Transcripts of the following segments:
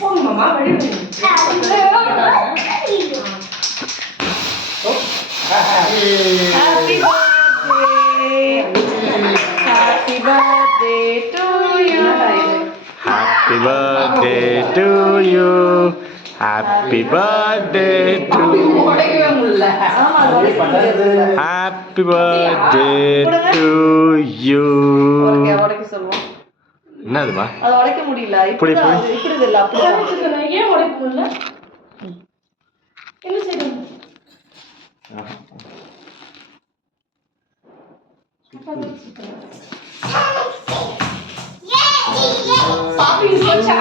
போங்கம்மா வெளியே Happy birthday to you. Happy birthday to you. Happy birthday to you. Happy birthday to you. என்னதுமா அது உடைக்க முடியல இப்படி இப்படி இல்ல அப்படி ஏன் உடைக்க முடியல என்ன செய்யணும் பாப்பி போச்சா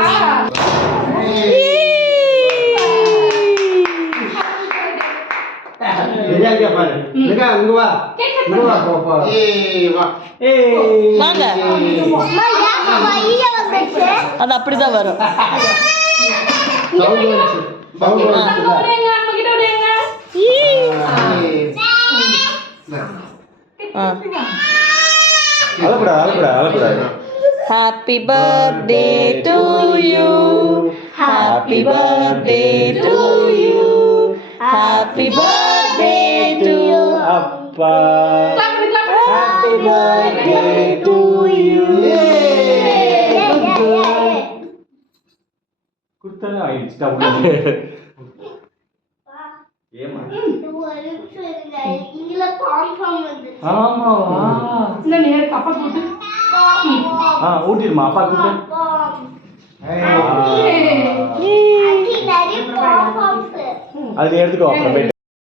எங்க பாரு எங்க அங்க வா போ ஏய் வா ஏய் வாங்க அம்மா யாமா வைய வந்துச்சு அது அப்படி தான் வரும் சவுண்ட் வந்துச்சு சவுண்ட் வந்துச்சு ஓடுங்க அம்மா கிட்ட ஓடுங்க அலப்படா Happy birthday to you. Happy birthday to you. Happy birthday to you. அப்பா Happy birthday to you. குடுத்தாலே ஆயிடுச்சுடா ஏமா இங்கல கான்ஃபார்ம் வந்து ஆமாவா இந்த நேரா கப்ப போட்டு ஊட்டிடுமா அப்பா கூட்டு அடி நிறைய கான்ஃபார்ம்ஸ் அது எடுத்துக்கோ அப்புறம்